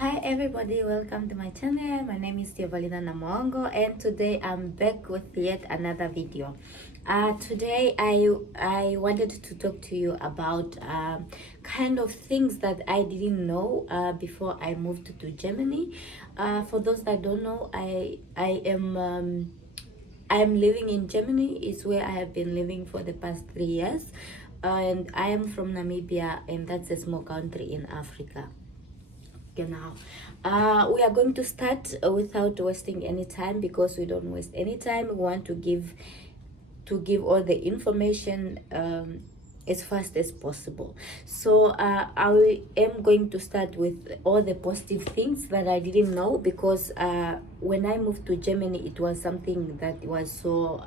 Hi everybody, welcome to my channel. My name is Evalina Namongo and today I'm back with yet another video. Today I wanted to talk to you about kind of things that I didn't know before I moved to Germany. For those that don't know, I'm living in Germany. It's where I have been living for the past 3 years, and I am from Namibia, and that's a small country in Africa. Genau. We are going to start without wasting any time, because we don't waste any time. We want to give all the information as fast as possible. So I am going to start with all the positive things that I didn't know, because when I moved to Germany, it was something that was so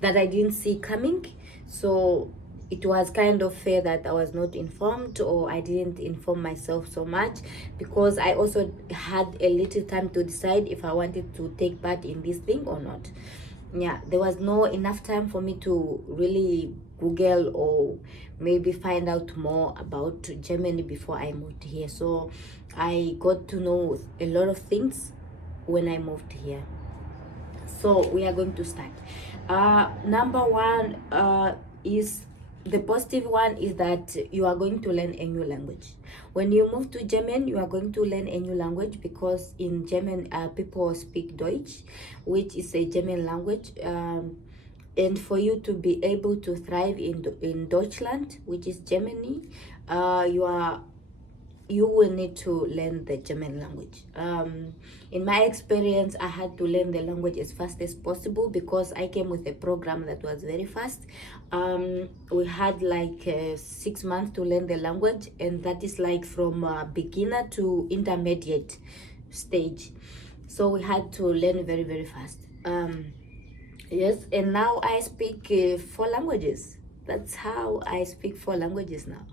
that I didn't see coming. So it was kind of fair that I was not informed, or I didn't inform myself so much, because I also had a little time to decide if I wanted to take part in this thing or not. Yeah, there was no enough time for me to really Google or maybe find out more about Germany before I moved here. So I got to know a lot of things when I moved here. So we are going to start. Number one is the positive one is that you are going to learn a new language. When you move to German, you are going to learn a new language, because in German people speak Deutsch, which is a German language. And for you to be able to thrive in Deutschland, which is Germany, you will need to learn the German language. In my experience, I had to learn the language as fast as possible, because I came with a program that was very fast. We had like 6 months to learn the language, and that is like from beginner to intermediate stage. So we had to learn very, very fast. Yes, and now I speak 4 languages. That's how I speak 4 languages now.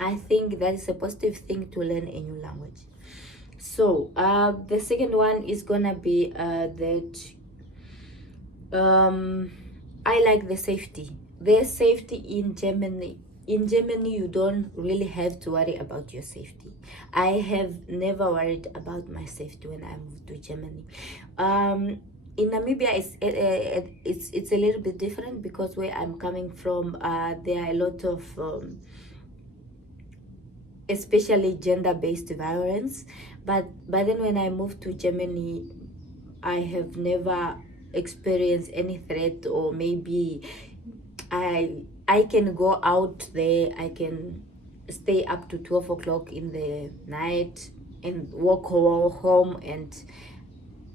I think that is a positive thing, to learn a new language. So the second one is gonna be that I like the safety. There's safety in Germany. In Germany, you don't really have to worry about your safety. I have never worried about my safety when I moved to Germany. In Namibia, it's a little bit different, because where I'm coming from, there are a lot of especially gender-based violence. But then when I moved to Germany, I have never experienced any threat, or maybe I can go out there, I can stay up to 12 o'clock in the night and walk home, and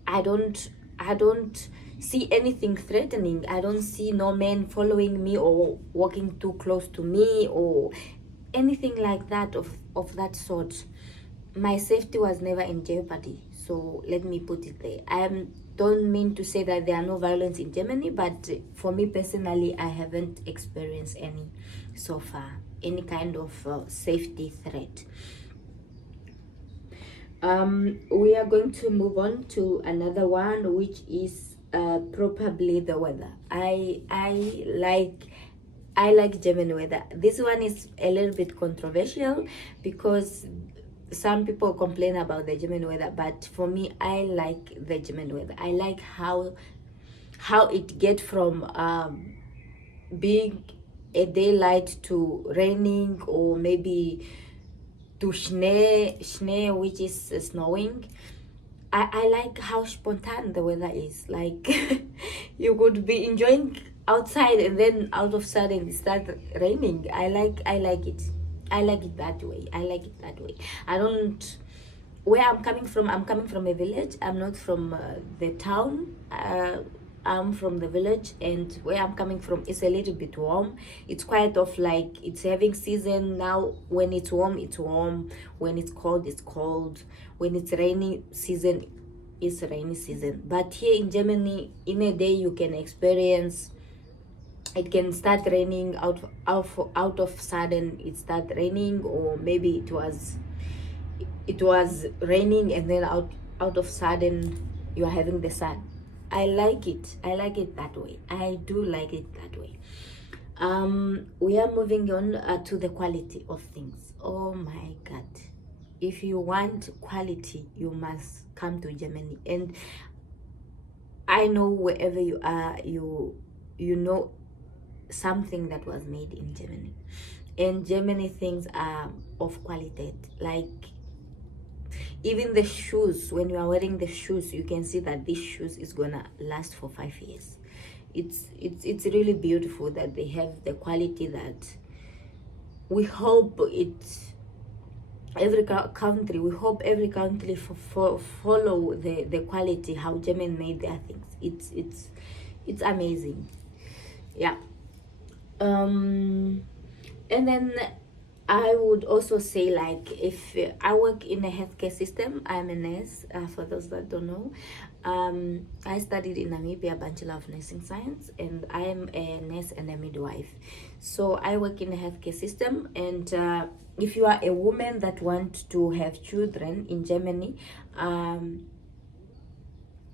I don't see anything threatening. I don't see no men following me or walking too close to me or anything like that of that sort. My safety was never in jeopardy. So let me put it there. I don't mean to say that there are no violence in Germany, but for me personally, I haven't experienced any so far, any kind of safety threat. We are going to move on to another one, which is probably the weather. I like German weather. This one is a little bit controversial, because some people complain about the German weather, but for me, I like the German weather. I like how it get from being a daylight to raining, or maybe to Schnee, which is snowing. I like how spontaneous the weather is. Like you could be enjoying outside, and then out of sudden it starts raining. I like it. I like it that way. I like it that way. I don't. Where I'm coming from a village. I'm not from the town. I'm from the village, and where I'm coming from is a little bit warm. It's quite of like, it's having season now. When it's warm, it's warm. When it's cold, it's cold. When it's rainy season, it's rainy season. But here in Germany, in a day you can experience, it can start raining out of sudden, it start raining, or maybe it was raining, and then out of sudden you are having the sun. I like it that way. I do like it that way. We are moving on to the quality of things. Oh my god, if you want quality, you must come to Germany. And I know wherever you are, you know something that was made in Germany. And Germany things are of quality. Like even the shoes, when you are wearing the shoes, you can see that this shoes is gonna last for 5 years. It's really beautiful that they have the quality that we hope country, we hope every country follow the quality how German made their things. It's amazing. Yeah. And then I would also say, like, if I work in a healthcare system, I'm a nurse. For those that don't know, I studied in Namibia, Bachelor of Nursing Science, and I am a nurse and a midwife. So I work in a healthcare system, and if you are a woman that want to have children in Germany,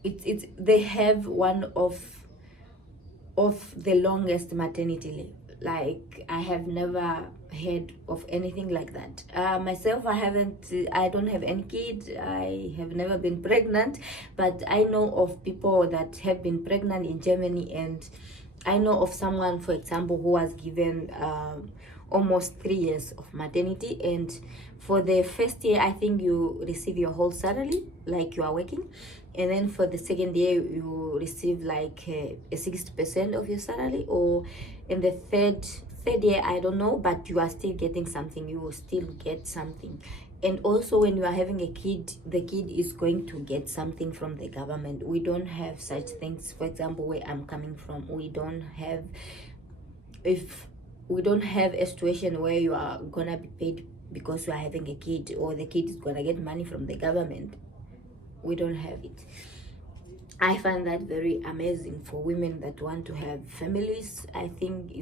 they have one of the longest maternity leave. Like, I have never heard of anything like that. Myself, I don't have any kids. I have never been pregnant, but I know of people that have been pregnant in Germany, and I know of someone, for example, who was given almost 3 years of maternity, and for the first year, I think you receive your whole salary, like you are working, and then for the second year, you receive like a 60% of your salary, or in the third year, I don't know, but you are still getting something. You will still get something. And also, when you are having a kid, the kid is going to get something from the government. We don't have such things. For example, where I'm coming from, we don't have a situation where you are gonna be paid because you are having a kid, or the kid is gonna get money from the government. We don't have it. I find that very amazing for women that want to have families. I think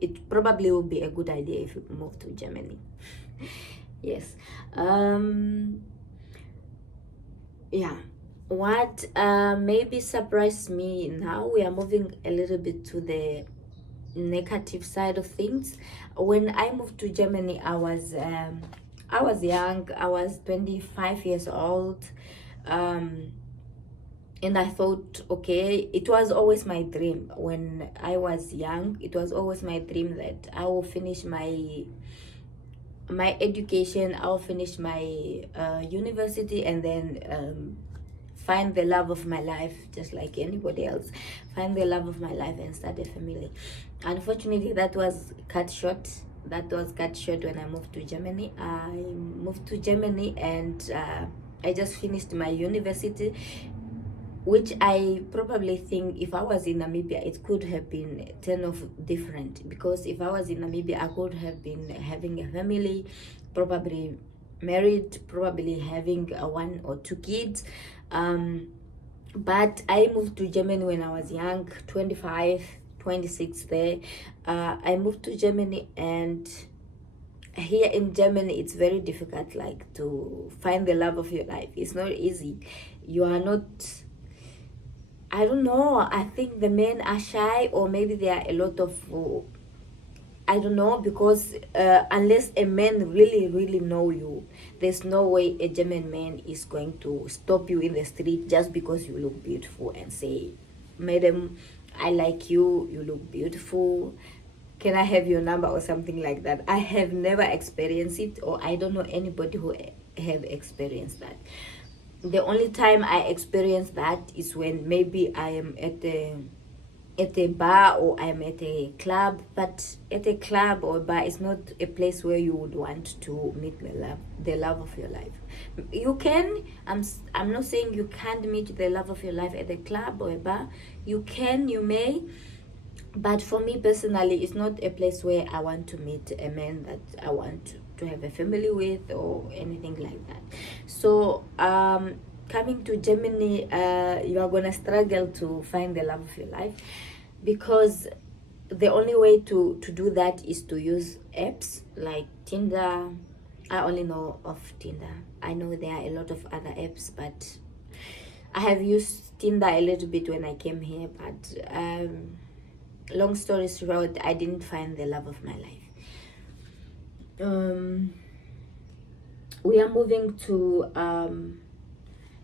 it probably will be a good idea if you move to Germany. Yes. Yeah. What maybe surprised me, now we are moving a little bit to the negative side of things. When I moved to Germany, I was young. I was 25 years old. And I thought, okay, it was always my dream when I was young. It was always my dream that I will finish my education, I'll finish my university, and then find the love of my life, just like anybody else. Find the love of my life and start a family. Unfortunately, that was cut short. When I moved to Germany. I moved to Germany, and I just finished my university, which I probably think if I was in Namibia, it could have been 10 of different. Because if I was in Namibia, I could have been having a family, probably married, probably having 1 or 2 kids. But I moved to Germany when I was young, 25, 26 there. I moved to Germany, and here in Germany, it's very difficult, like, to find the love of your life. It's not easy. You are not, I don't know, I think the men are shy, or maybe there are a lot of, I don't know, because unless a man really know you, there's no way a German man is going to stop you in the street just because you look beautiful and say, "Madam, I like you, you look beautiful. Can I have your number?" or something like that. I have never experienced it, or I don't know anybody who have experienced that. The only time I experience that is when maybe I am at a bar, or I'm at a club. But at a club or bar, it's not a place where you would want to meet the love of your life. You can, I'm not saying you can't meet the love of your life at a club or a bar. You can, you may, but for me personally, it's not a place where I want to meet a man that I want to have a family with, or anything like that. So coming to Germany, you are gonna struggle to find the love of your life, because the only way to do that is to use apps like Tinder. I only know of Tinder. I know there are a lot of other apps, but I have used Tinder a little bit when I came here. But long story short, I didn't find the love of my life. we are moving to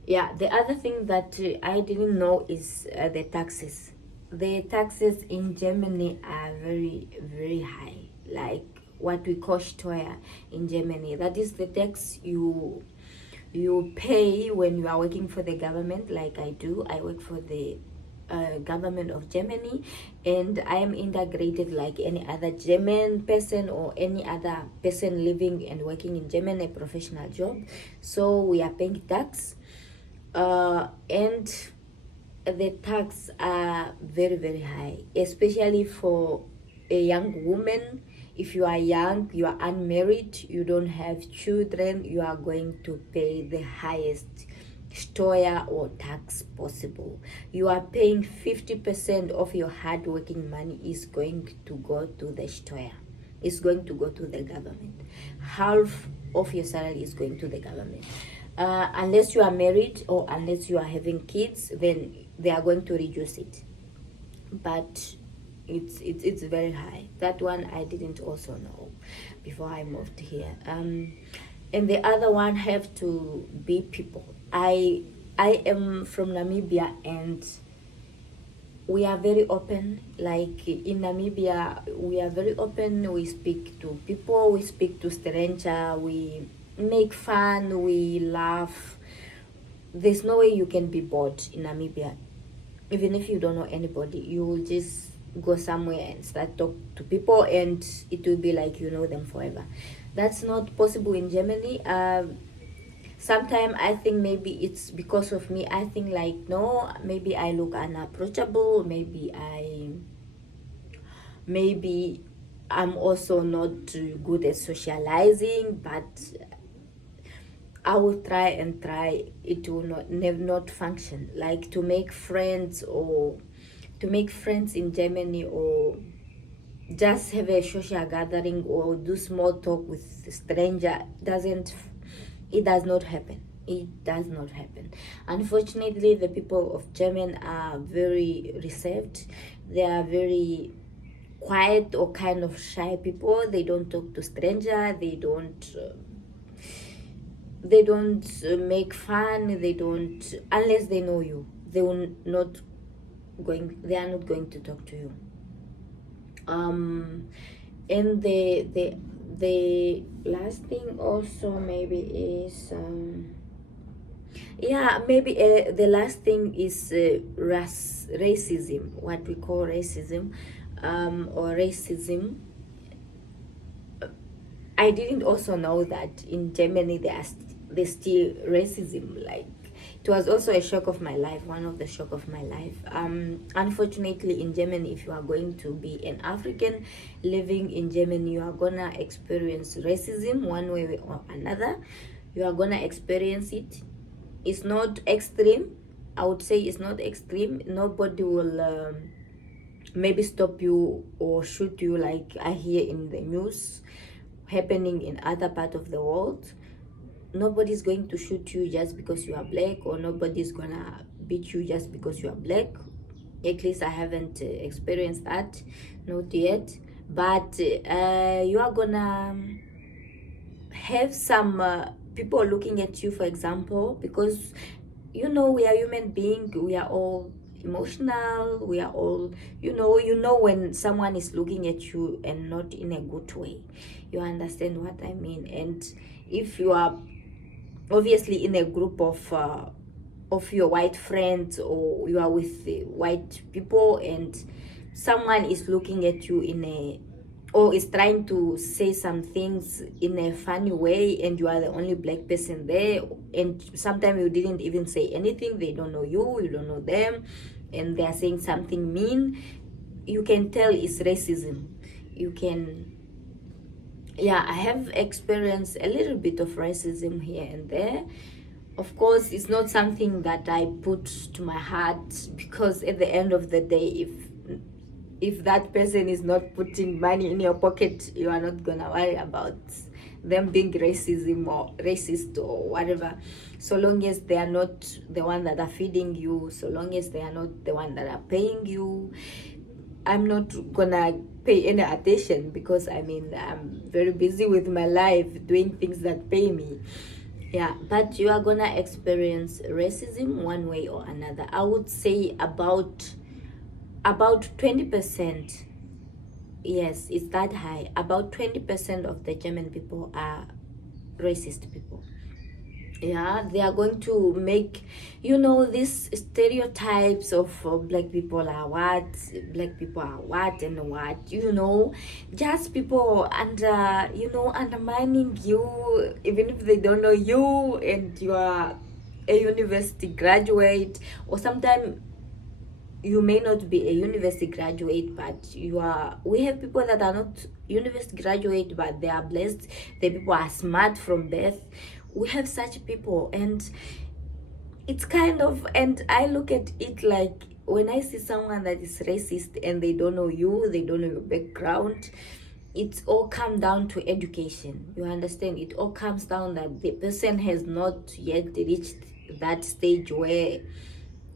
yeah, the other thing that I didn't know is the taxes. The taxes in Germany are very, very high, like what we call Steuer in Germany. That is the tax you pay when you are working for the government, like I do. I work for the government of Germany, and I am integrated like any other German person or any other person living and working in Germany, a professional job. So we are paying tax, and the tax are very, very high, especially for a young woman. If you are young, you are unmarried, you don't have children, you are going to pay the highest Steuer or tax possible. You are paying 50% of your hard working money is going to go to the Steuer. It's going to go to the government. Half of your salary is going to the government. Unless you are married or unless you are having kids, then they are going to reduce it. But it's very high. That one I didn't also know before I moved here. And the other one have to be people. I am from Namibia, and we are very open. Like in Namibia, we are very open. We speak to people, we speak to stranger, we make fun, we laugh. There's no way you can be bored in Namibia. Even if you don't know anybody, you will just go somewhere and start talk to people, and it will be like you know them forever. That's not possible in Germany. Sometimes I think maybe it's because of me. I think like, no, maybe I look unapproachable, maybe I'm also not good at socializing, but I will try and try. It will not function. Like to make friends in Germany, or just have a social gathering or do small talk with a stranger, it does not happen. It does not happen. Unfortunately, the people of German are very reserved. They are very quiet or kind of shy people. They don't talk to stranger. They don't make fun. They don't, unless they know you, they are not going to talk to you. And the last thing also maybe is the last thing is racism, what we call racism, or racism. I didn't also know that in Germany there's still racism. Like, it was also a shock of my life, one of the shock of my life. Unfortunately, in Germany, if you are going to be an African living in Germany, you are gonna experience racism one way or another. You are gonna experience it. It's not extreme. I would say it's not extreme. Nobody will maybe stop you or shoot you like I hear in the news happening in other part of the world. Nobody's going to shoot you just because you are black, or nobody's gonna beat you just because you are black. At least I haven't experienced that, not yet. But you are gonna have some people looking at you, for example, because you know we are human beings. We are all emotional. We are all, you know when someone is looking at you and not in a good way. You understand what I mean? And if you are obviously in a group of your white friends, or you are with the white people, and someone is looking at you or is trying to say some things in a funny way, and you are the only black person there, and sometimes you didn't even say anything, they don't know you don't know them, and they are saying something mean, you can tell it's racism. I have experienced a little bit of racism here and there. Of course, it's not something that I put to my heart, because at the end of the day, if that person is not putting money in your pocket, you are not gonna worry about them being racist or whatever. So long as they are not the one that are feeding you, so long as they are not the one that are paying you, I'm not gonna pay any attention because I mean I'm very busy with my life doing things that pay me. Yeah, but you are gonna experience racism one way or another. I would say about 20%. Yes, it's that high. About 20% of the German people are racist people. Yeah, they are going to make, you know, these stereotypes of black people are what, black people are what and what, you know, just people under, you know, undermining you even if they don't know you and you are a university graduate, or sometimes you may not be a university graduate, but you are, we have people that are not university graduate but they are blessed, the people are smart from birth. We have such people, and it's kind of, and I look at it like when I see someone that is racist and they don't know you, they don't know your background, it's all come down to education. You understand? It all comes down that the person has not yet reached that stage where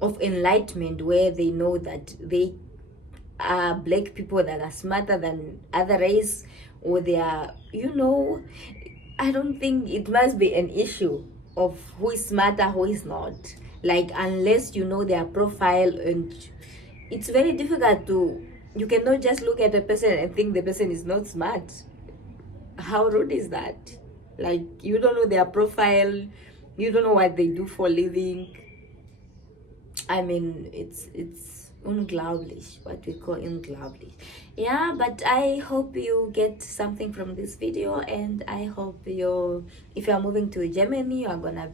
of enlightenment where they know that they are black people that are smarter than other race, or they are, you know, I don't think it must be an issue of who is smarter, who is not. Like, unless you know their profile, and it's very difficult to, you cannot just look at a person and think the person is not smart. How rude is that? Like, you don't know their profile, you don't know what they do for a living. I mean, it's unglaublich, what we call unglaublich. Yeah, but I hope you get something from this video, and I hope you, if you are moving to Germany, you are gonna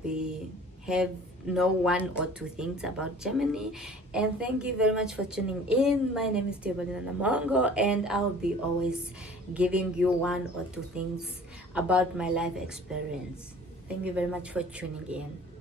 know one or two things about Germany. And thank you very much for tuning in. My name is Theobalina Namongo, and I'll be always giving you one or two things about my life experience. Thank you very much for tuning in.